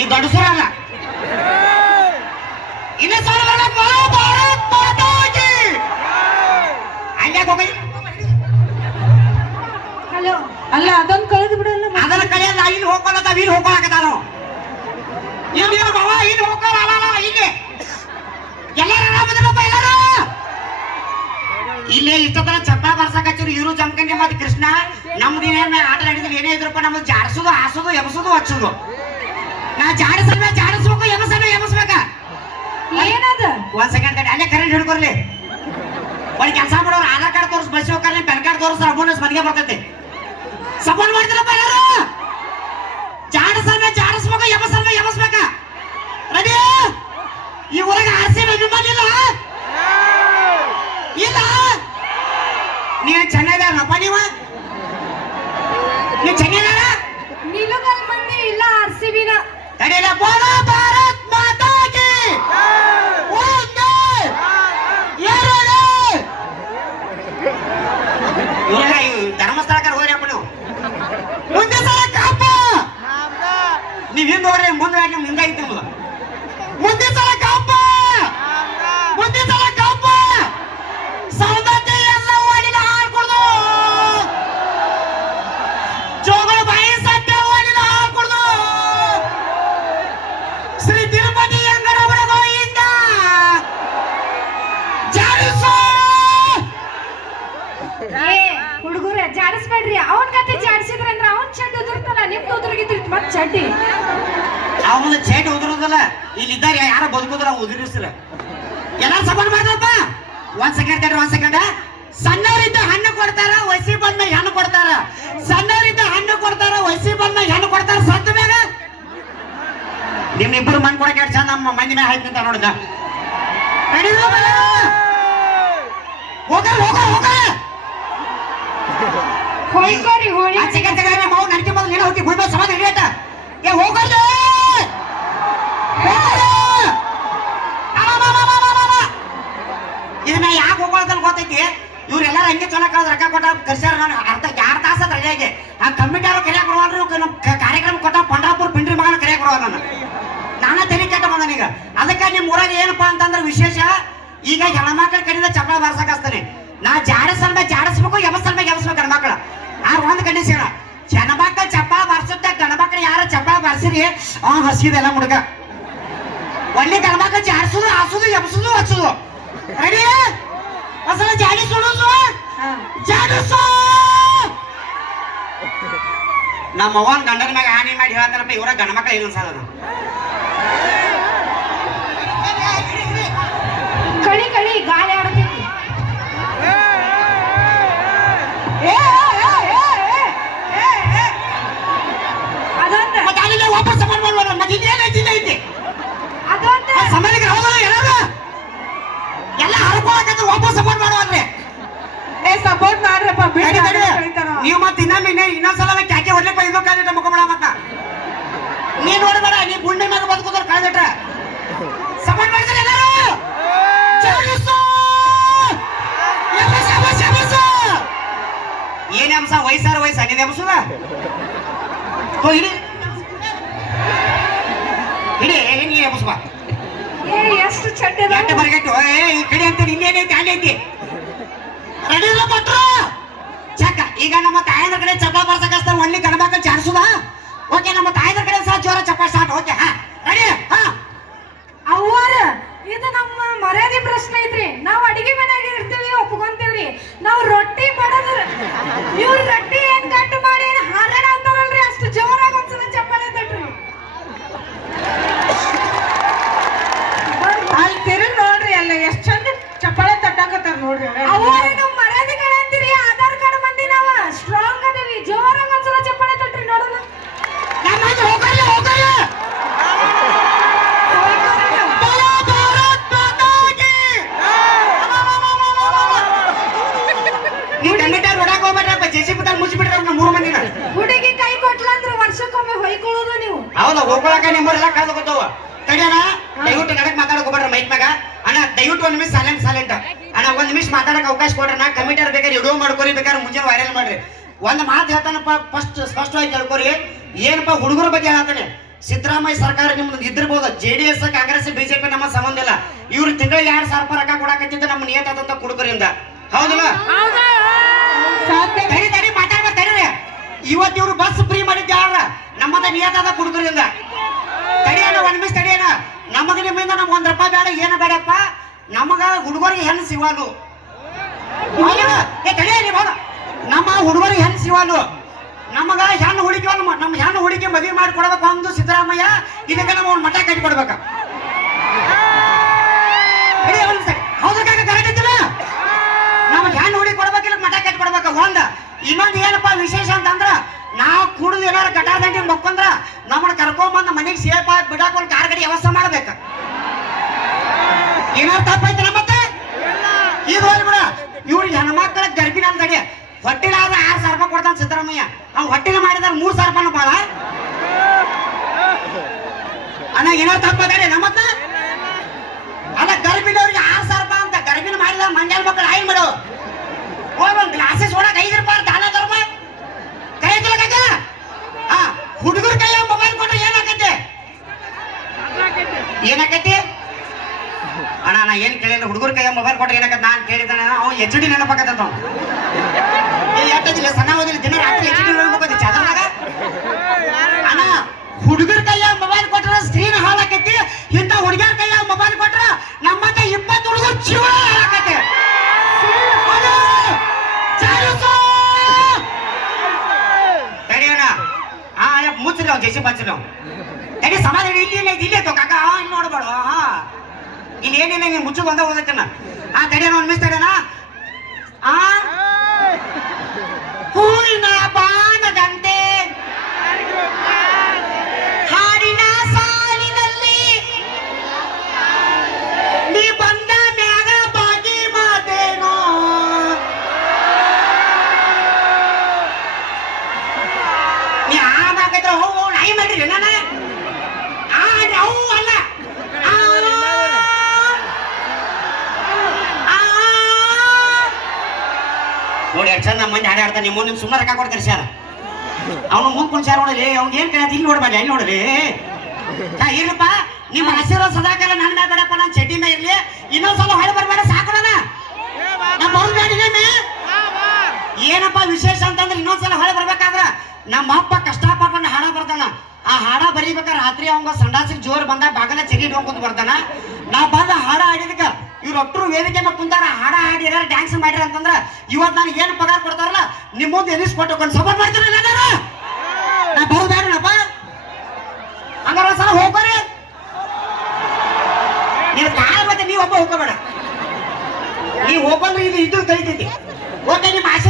ನೀ ಗಂಡಸರಲ್ಲ ಇನ್ನ ಸರ್ ಭಾರತ್ ಮಾತಾ ಕಿ ಅಲ್ಯಾಕ ಹೋಗಿ ಹಲೋ ಅಲ್ಲ ಅದೊಂದು ಕಳೆದು ಬಿಡಲ್ಲ ಅದನ್ನ ಕಳೆಯಲ್ಲ ಇಲ್ಲಿ ಹೋಗ್ಕೊಳ್ಳೋದ ಇಲ್ಲಿ ಹೋಗ್ಕೊಳಕತ್ತಾನು ಇಲ್ಲಿ ಬಾವ ಇಲ್ಲಿ ಹೋಗ್ಕೊಳ್ಳಲ್ಲ ಇಲ್ಲಿ ಎಲ್ಲರೂ ಆರಾಮದಿರಪ್ಪ ಎಲ್ಲರೂ ಇಲ್ಲೇ ಇಷ್ಟೊತ್ತರ ಚಪ್ಪಳ ಬರ್ಸಕತ್ತಿರು ಇವರು ಜಮಖಂಡಿ ಮತ್ತೆ ಕೃಷ್ಣ ನಮ್ದು ಏನ್ ಆಟ ಆಡಿದ್ರೆ ಏನೇ ಇದ್ರಪ್ಪ ನಮ್ದು ಜಾಡಿಸೋದು ಹಾಸೋದು ಎಬಸೋದು ಹಚ್ಚೋದು ನಾ ಜಾಡಿಸ್ಬೇಕು ಎಬಸ್ಬೇಕ ಏನದ ಒಂದ್ ಸೆಕೆಂಡ್ ಕಡೆ ಅಲ್ಲೇ ಕರೆಂಟ್ ಹಿಡ್ಕೊರ್ಲಿ ಒಂದ್ ಕೆಲಸ ಮಾಡೋರು ಆಧಾರ್ ಕಾರ್ಡ್ ತೋರಿಸ್ ಬಸ್ ಹೋಗ್ರಿ ಪ್ಯಾನ್ ಕಾರ್ಡ್ ತೋರಿಸ್ ಅಮೌಂಟ್ ಮನೆಗೆ ಬರ್ತೈತಿ ಸಪೋರ್ಟ್ ಮಾಡ್ತೀರಪ್ಪ ಎಲ್ಲರೂ ಜಾಡಿಸ್ಬೇಕು ಎಬಸ್ಬೇಕ ರೆಡಿ ಈ ಊರಾಗ ಆರ್ಸಿ ಅಭಿಮಾನ ಇಲ್ಲ ನೀವ್ ಚೆನ್ನಾಗಿದಾರಪ್ಪ ನೀವು ಚೆನ್ನಾಗಿದಾರ ನಿಲುಗಲ್ ಮಂದಿ ಇಲ್ಲ RCB-ನ ತಡೆಯಲ್ಲ ಬೋಲ ಭಾರತ್ ಮಾತಾ ಕಿ ಒಂದೇ ಎರಡು ಇವಾಗ ಧರ್ಮಸ್ಥಳಕ್ಕೆ ಹೋಗ್ರಪ್ಪ ನೀವು ಮುಂದೆ ಸಲ ಕಾಪ ನೀವ್ ಹಿಂದೆ ಹೋಗ್ರಿ ಮುಂದೆ ನಿಮ್ ಹಿಂದೆ ಐತಿ ನಿಮ್ದು ಮುಂದೆ ಸಲ ಕಾಪ ಮುಂದೆ ಸಲ ಕಾಪ ಸೌದತ್ತಿ ಎಲ್ಲ ಓಡಿನ ಹಾಲು ಕುಡ್ದು ಜೋಗಳು ಬಾಯಿ ಸತ್ಯ ಓಡಿನ ಹಾಲು ಕುಡ್ದು ಶ್ರೀ ತಿರುಪತಿ ಅಂಗಡವರ ಗೋಯಿಂದ ಜಾಡಿಸು ಹುಡುಗರ ಜಾಡಿಸ್ಬೇಡ್ರಿ ಅವನ್ ಕತೆ ಜಾಡಿಸಿದ್ರಂದ್ರ ಅವನ್ ಚಡ್ಡಿ ಉದುರ್ತಲ್ಲ ನಿಮ್ದು ಉದುರ್ಗಿದ್ರಿ ಮತ್ ಚಡ್ಡಿ ಅವನ ಚೇಟ್ ಉದುರುದಲ್ಲ ಇಲ್ಲಿದ್ದಾರೆ ಯಾರ ಬದುಕುದ್ರ ಉದುರಿಸ್ರ ಎಲ್ಲ ಸಪೋರ್ಟ್ ಮಾಡ್ರಪ್ಪ ಒಂದ್ ಸೆಕೆಂಡ್ ಸಣ್ಣವರಿದ್ದ ಹಣ್ಣು ಕೊಡ್ತಾರ ವಯಸ್ಸಿ ಬಂದ್ಮೇಲೆ ಹಣ್ಣು ಕೊಡ್ತಾರ ಸಣ್ಣವರಿದ್ದ ಹಣ್ಣು ಕೊಡ್ತಾರ ವಯಸ್ಸಿ ಬಂದ್ಮೇಲೆ ಹಣ್ಣು ಕೊಡ್ತಾರ ಸತ್ತ ಮ್ಯಾಗ ನಿಮ್ಮಿಬ್ಬರು ಮಣ್ಣು ಕೊಡಕ್ಕೆ ಚಂದ ನಮ್ಮ ಮಂದಿ ಮ್ಯಾಗ ಹಾಯ್ತಂತ ನೋಡಿದ ಹೋಯ್ಕೋರಿ ಹೋಳಿ ಮಾವು ನಡಿಕೆ ಬಂದು ನೀನು ಹೋಗಿ ಗುಳ್ಬ ಸಮಾನ ಹಿಡಿಯಟ ಏ ಹೋಗಲ್ಲ ಇದನ್ನ ಯಾಕೆ ಹೋಗೋದಲ್ಲ ಗೊತ್ತೈತಿ ಇವ್ರೆಲ್ಲಾರು ಹಂಗೆ ಚಲೋ ಕಳ್ದ ರೊಕ್ಕ ಕೊಟ್ಟ ಕರ್ಸ್ಯಾರ ನಾನು ಅರ್ಧ 2 ತಾಸ ರಜೆಗೆ ಆ ಕಮಿಟಿ ಅವ್ರು ಕರೆಯಾಕ ಕೊಡುವಾದ್ರು ಕಾರ್ಯಕ್ರಮ ಕೊಟ್ಟ ಪಂಡ್ರಾಪುರ ಪಿಂಡ್ರಿ ಮಗನ ಕರೆಯಾಕ ಕೊಡುವ ನಾನ ತಲೆ ಕೆಟ್ಟ ಬಂದನೀಗ ಅದಕ್ಕೆ ನಿಮ್ ಊರಾಗ ಏನಪ್ಪಾ ಅಂತಂದ್ರೆ ವಿಶೇಷ ಈಗ ಹೆಣ್ಮಕ್ಳ ಕಡೆಯಿಂದ ಚಪ್ಪಳ ಬಾರ್ಸಕ್ ಹಚ್ತಾನೆ ನಾ ಜಾಡಿಸ್ಬೇಕು ಎಬಸ್ಬೇಕು ಗಂಡ್ಮಕ್ಳ ಆ ಒಂದ್ ಕಂಡೀಷನ್ ಹೆಣ್ಮಕ್ಳ ಚಪ್ಪಳ ಬಾರ್ಸುತ್ತ ಗಂಡ್ಮಕ್ಳು ಯಾರ ಚಪ್ಪಳ ಬಾರ್ಸಿರಿ ಹಸಿದೆಲ್ಲ ಮುಡುಗ ಒಳ್ಳೆ ಗಂಡ್ಮಕ್ಳು ಜಾಡಿಸೋದು ಹಾಸೋದು ಎಬಸೋದು ಹಚ್ಚೋದು ರೆಡಿ ಒಂದ್ಸಲ ಜಾಡಿಸು ನಮ್ಮ ಅವ್ವನ್ ಗಂಡನ ಮ್ಯಾಗ ಹಾನಿ ಮಾಡಿ ಹೇಳ್ತಾರಪ್ಪ ಇವರ ಗಂಡ ಮಕ್ಳ ಇಲ್ಲ ಅನ್ಸದ ಕಳಿ ಗಾಳಿ ಆಡ್ತೈತಿ ಅದೊಂದ ಮತ್ತೆ ಅಲ್ಲಿ ವಾಪಸ್ ಸಮಾನ ಮಾಡ್ಬೋದು ಮತ್ತೆ ಇದೇನೈತಿ ಅದೊಂದ ಸಮಾನಿಗೆ ಹೌದಲ್ಲ ಎಲ್ಲ ಹರ್ಕೊಳಕಂತ ವಾಪಸ್ ಸಪೋರ್ಟ್ ಮಾಡುವಲ್ರಿ ಸಪೋರ್ಟ್ ಮಾಡ್ರಪ್ಪ ನೀವು ಮತ್ತೆ ಇನ್ನೊಂದ್ಸಲ ಕ್ಯಾಕೆ ಹೊಡ್ಲಿಕ್ಕೆ ಇದು ಕಾಲಿಟ್ಟ ಮುಖಬೇಡ ಮತ್ತ ನೀ ನೋಡ್ಬೇಡ ನೀ ಗುಂಡೆ ಮ್ಯಾಗ ಬದುಕೋದ್ರ ಕಾಲಿಟ್ರ ಸಪೋರ್ಟ್ ಮಾಡ್ತಾರೆ ಎಲ್ಲರೂ ಏನ್ ಅಂಶ ವಯಸ್ಸ ನೀನ್ ಎಬ್ಸುದ ಹಿಡಿ ನೀ ಎಬ್ಸ್ಬಾ ಎಷ್ಟು ಚಡ್ಡಿ ಎಟ್ಟು ಬರಗಟ್ಟು ಈ ಕಡೆ ಅಂತ ಇನ್ನೇನೈತಿ ಅಲ್ಲೈತಿ ರೆಡಿ ಕೊಟ್ರು ಚಕ್ಕ ಈಗ ನಮ್ಮ ತಾಯಂದ್ರ ಕಡೆ ಚಪ್ಪ ಬರ್ಸಕಸ್ತಾರ ಒಳ್ಳೆ ಗಣಮಕ್ಕಳು ಜಾರಿಸುದ ಓಕೆ ನಮ್ಮ ತಾಯಂದ್ರ ಕಡೆ ಸಹ ಜೋರ ಚಪ್ಪ ಸ್ಟಾರ್ಟ್ ಓಕೆ ಹಾ ರೆಡಿ ಹಾ ಅವ್ವಾರ ಇದು ನಮ್ಮ ಮರ್ಯಾದೆ ಪ್ರಶ್ನೆ ಐತ್ರಿ ನಾವ್ ಅಡಿಗೆ ಮನ್ಯಾಗ ಇರ್ತೀವಿ ಒಪ್ಕೊಂತೀವ್ರಿ ನಾವ್ ರೊಟ್ಟಿ ಮಾಡೋದ್ರ ಇವ್ರು ರೊಟ್ಟಿ ಏನ್ ಗಂಟು ಮಾಡಿ ಏನ್ ಹಾರಾಡ ಅಂತಾರಲ್ರಿ ಅಷ್ಟು ಜೋರಾಗಿ ಒಂದ್ಸಲ ಚಪ್ಪಾಳೆ ತಟ್ರಿ ಅಲ್ಲಿ ತಿರುಗಿ ನೋಡ್ರಿ ಅಲ್ಲ ಎಷ್ಟ್ ಚಂದ ಚಪ್ಪಾಳೆ ತಟ್ಟಾಕತ್ತಾರ ನೋಡ್ರಿ ಅವ್ವಾರ ನಮ್ ಮರ್ಯಾದೆಗಳಂತೀರಿ ಆಧಾರ್ ಕಾರ್ಡ್ ಮಂದಿ ನಾವ ಸ್ಟ್ರಾಂಗ್ ಅದೀವಿ ಜೋರಾಗಿ ಒಂದ್ಸಲ ಚಪ್ಪಾಳೆ ತಟ್ರಿ ನೋಡೋಣ ಹುಡುಗಿ ಕೈ ಕೊಟ್ಲಂದ್ರ ವರ್ಷಕ್ಕೊಮ್ಮೆ ಹೊಯ್ಕೊಳ್ಳೋದು ನೀವು ಹೌದಾ ಹೋಗ್ಕೊಳಕ ನಿಮ್ಮರೆಲ್ಲ ಕಳೆದು ಗೊತ್ತವ ತಡಿಯಣ ದಯವಿಟ್ಟು ನಡಕ್ ಮಾತಾಡಕೋಬೇಡ್ರ ಮೈಕ್ ಮ್ಯಾಗ ಅಣ್ಣ ದಯವಿಟ್ಟು ಒಂದ್ ನಿಮಿಷ ಸೈಲೆಂಟ್ ಅಣ್ಣ ಒಂದ್ ನಿಮಿಷ ಮಾತಾಡಕ್ ಅವಕಾಶ ಕೊಡ್ರಿ ನಾ ಕಮಿಟಿಯರ್ ಬೇಕಾದ್ರೆ ವಿಡಿಯೋ ಮಾಡ್ಕೊರಿ ಬೇಕಾದ್ರೆ ಮುಂಜಾನೆ ವೈರಲ್ ಮಾಡ್ರಿ ಒಂದ್ ಮಾತು ಹೇಳ್ತಾನಪ್ಪ ಫಸ್ಟ್ ಸ್ಪಷ್ಟವಾಗಿ ಕೇಳ್ಕೊರಿ ಏನಪ್ಪ ಹುಡುಗರ ಬಗ್ಗೆ ಹೇಳ್ತಾನೆ ಸಿದ್ದರಾಮಯ್ಯ ಸರ್ಕಾರ ನಿಮ್ದು ಇದ್ದಿರ್ಬೋದು, JDS ಕಾಂಗ್ರೆಸ್ ಬಿಜೆಪಿ ನಮ್ಮ ಸಂಬಂಧ ಇಲ್ಲ. ಇವ್ರು ತಿಂಗಳಿಗೆ 2,000 ರೂಪಾಯಿ ರೊಕ್ಕ ಕೊಡಾಕತ್ತಿದ್ದು ನಮ್ಮ ನಿಯತಾದಂತ ಕುಡುಕರಿಂದ, ಹೌದಲ್ಲ? ತಡಿ ಮಾತಾಡ್ಬೇಕು ತಡೀರಿ. ಇವತ್ತು ಇವ್ರು ಬಸ್ ಫ್ರೀ ಮಾಡಿದ್ದ ಯಾರ? ನಮ್ಮದ ನಿಯತಾದ ಕುಡುಕರಿಂದ. ತಡಿಯೋಣ, 1 ನಿಮಿಷ ತಡಿಯೋಣ. ನಮಗ ನಿಮ್ಮಿಂದ ನಮ್ಗೆ 1 ರೂಪಾಯಿ ಬೇಡ, ಏನು ಬೇಡಪ್ಪ, ನಮಗ ಹುಡುಗರಿಗೆ ಹೆಣ್ಣು ಸಿಗವಾಲು. ತಡಿಯ ನಮ್ಮ ಹುಡುಗರಿಗೆ ಹೆಣ್ಣು ಸಿಗವಾಲು, ನಮಗ ಹೆಣ್ಣು ಹುಡುಕಿವಲ್ಲ, ನಮ್ಮ ಹೆಣ್ಣು ಹುಡುಕಿ ಮದುವೆ ಮಾಡಿ ಕೊಡ್ಬೇಕು ಒಂದು ಸಿದ್ದರಾಮಯ್ಯ. ಇದಕ್ಕೆ ನಾವು ಒಂದು ಮಠ ಕಟ್ಟಿ ಕೊಡ್ಬೇಕ. ಹೌದಕ್ಕ ಕರೆಕ್ಟ್ ಐತಿಲ್ಲ? ನಮಗೆ ಹೆಣ್ಣು ಹುಡುಗಿ ಕೊಡ್ಬೇಕಿಲ್ಲ, ಮಠ ಕಟ್ಟಿ ಕೊಡ್ಬೇಕ. ಒಂದ್ ಇನ್ನೊಂದು ಏನಪ್ಪ ವಿಶೇಷ ಅಂತಂದ್ರ, ನಾವು ಕುಡಿದು ಏನಾರು ಗಟಾದಂಡಿ ಮಕ್ಕಂದ್ರ ನಮ್ಮನ್ನ ಕರ್ಕೊಂಬಂದ್ ಮನೆಗೆ ಸೇಫ್ ಆಗಿ ಬಿಡಾಕ ಒಂದು ಕಾರ್ ಗಾಡಿ ವ್ಯವಸ್ಥೆ ಮಾಡ್ಬೇಕ. ಏನಾರು ತಪ್ಪೈತಿ ಮತ್ತೆ ಈಗ ಹೋಗ್ಬಿಡ. ಇವ್ರಿಗೆ ಹೆಣ್ಮಕ್ಳ ಗರ್ಭಿಣಿ ಅಂತಡಿ ಹೊಟ್ಟಿಲಾದ್ರೆ 6,000 ರೂಪಾಯಿ ಕೊಡ್ತಾನ ಸಿದ್ದರಾಮಯ್ಯ. ಅವ್ನು ಹೊಟ್ಟಿನ ಮಾಡಿದ್ರೆ 3,000 ರೂಪಾಯಿ ಬಾಳ ಅಣ್ಣ. ಏನಾರು ತಪ್ಪದಾರೆ ನಮ್ಮತ್ತ ಅಲ್ಲ, ಗರ್ಭಿಣಿ ಅವ್ರಿಗೆ 6,000 ರೂಪಾಯಿ ಅಂತ. ಗರ್ಭಿಣಿ ಮಾಡಿದ ಮಂಡ್ಯಾಳ ಮಕ್ಕಳು ಆಯ್ಲ್ ಮಾಡು ಹೋಗಿ ಒಂದು ಗ್ಲಾಸಸ್ ಒಳಗೆ 5 ರೂಪಾಯಿ ದಾನ ಧರ್ಮ ಕೈ ತೊಳಕ. ಹುಡುಗರ ಕೈಯ ಮೊಬೈಲ್ ಕೊಟ್ರೆ ಏನಾಕೈತಿ? ಏನಾಕೈತಿ ಅಣ್ಣ? ನಾ ಏನ್ ಕೇಳಿಲ್ಲ, ಹುಡುಗರ ಕೈಯ ಮೊಬೈಲ್ ಕೊಟ್ರೆ ಏನಾಕತ್ ನಾನು ಕೇಳಿದ್ದಾನೆ. ಅವ್ನು HD ನೆನಪಾಕತ್ತ ಎಟ್ಟದಿಲ್ಲ, ಸಣ್ಣ ಓದಿಲ್ಲ, ದಿನ ರಾತ್ರಿ HD ನೋಡ್ಬೇಕು ಚಾದರ್ನಾಗ. ಅಣ್ಣ ಹುಡುಗರ ಕೈಯ ಮೊಬೈಲ್ ಕೊಟ್ರ ಸ್ಕ್ರೀನ್ ಹಾಳಾಕೈತಿ, ಇಂಥ ಹುಡುಗಿಯರ ಕೈಯ ಮೊಬೈಲ್ ಕೊಟ್ರ ನಮ್ಮಂತ 20 ಹುಡುಗರು ಜೀವ ಹಾಳಾಕೈತಿ. ತಡಿಯೋಣ. ಮುಚ್ಚಿಲ್ಲ ಅವ್ನು ಜೆಸಿ ಬಚ್ಚಿಲ್ಲ. ತಡಿ ಸಮಾಧಾನ. ಇಲ್ಲಿ ಕಾಕ ಇಲ್ಲಿ ನೋಡ್ಬೇಡ. ಇಲ್ಲಿ ಏನಿಲ್ಲ, ನೀನು ಮುಚ್ಚು ಬಂದ ಓದತ್ತೇನ. ತಡಿಯೋಣ, 1 ನಿಮಿಷ ತಡಿಯೋಣ. ಹೂವಿನ ಬಾಣದಂತೆ ಹಾಡಿನ ಸಾಲಿನಲ್ಲಿ ನೀ ಬಂದ ಮ್ಯಾಗ ಬಾಗಿ ಮಾತೇನೋ. ನೀ ಆಗಾಕೈತ್ರ ಹೋ ನಾಯಿ ಮಾಡಿರಿ ನಾನ ಅವು ಅಲ್ಲ. ನೋಡಿ ಎಷ್ಟು ಚಂದ ಮಂದಿ ಹಾಡಿ ಆಡ್ತಾನೆ. ನಿಮ್ ಸುಮ್ಮನೆ ರೊಕ್ಕ ಕೊಡ್ತಾರೆ ಸರ್. ಅವನು ಮುಂದ್ ಕುಂದ್ ಸಾರ್ ನೋಡಲಿ, ಅವ್ನು ಏನ್ ಕೇಳತ್ತೆ ಇಲ್ಲಿ ನೋಡ್ಬೇಡ, ಇಲ್ಲಿ ನೋಡಲಿ. ಇರ್ಲಪ್ಪ, ನಿಮ್ಮ ಆಶೀರ್ವಾದ ಸದಾಕಾಲ ನನ್ನ ಮೇಲೆ ಬೇಡಪ್ಪ, ನಾನು ಚಡ್ಡಿ ಮೇಲೆ ಇರ್ಲಿ. ಇನ್ನೊಂದ್ಸಲ ಹೊಳೆ ಬರ್ಬೇಡ, ಸಾಕೋಣ. ನಾ ಬರೋದು ಏನಪ್ಪ ವಿಶೇಷ ಅಂತಂದ್ರೆ, ಇನ್ನೊಂದ್ಸಲ ಹೊಳೆ ಬರ್ಬೇಕಾದ್ರ ನಮ್ಮ ಅಪ್ಪ ಕಷ್ಟಪಟ್ಟು ಹಾಡ ಬರ್ತಾನ. ಆ ಹಾಡ ಬರೀಬೇಕಾದ್ರೆ ರಾತ್ರಿ ಅವಂಗ ಸಂಡಾಸಿಗೆ ಜೋರ್ ಬಂದ ಬಾಗಲ ಚೆರಿ ಇಟ್ಕೊಂಡ್ ಬರ್ತಾನ. ನಾವ್ ಬಂದ ಹಾಡ ಹಾಡಿದಕ್ಕ ಇವ್ರು ಒಟ್ಟರು ವೇದಿಕೆ ಮೇಲೆ ಕುಂತಾರ, ಹಾಡ ಹಾಡಿ ಯಾರು ಡ್ಯಾನ್ಸ್ ಮಾಡ್ರಿ ಅಂತಂದ್ರ ಇವತ್ತು ನಾನು ಏನು ಪಗಾರ ಕೊಡ್ತಾರಲ್ಲ ನಿಮ್ಮ ಮುಂದೆ ಎನಿಸ್ಕೊಟ್ಟು ಸಪೋರ್ಟ್ ಮಾಡ್ತಾರೆ. ನಾ ಬರೋದಾರನಪ್ಪ, ಹಂಗಾರ ಒಂದ್ಸಲ ಹೋಗ್ಬಾರಿ. ನೀನು ಕಾಲ ಮತ್ತೆ ನೀವ್ ಒಬ್ಬ ಹೋಗ್ಕೋಬೇಡ. ನೀವ್ ಹೋಗ್ಬಂದ್ರೆ ಇದು ಕಲಿತೈತಿ. ಓಕೆ, ನಿಮ್ಮ ಆಸೆ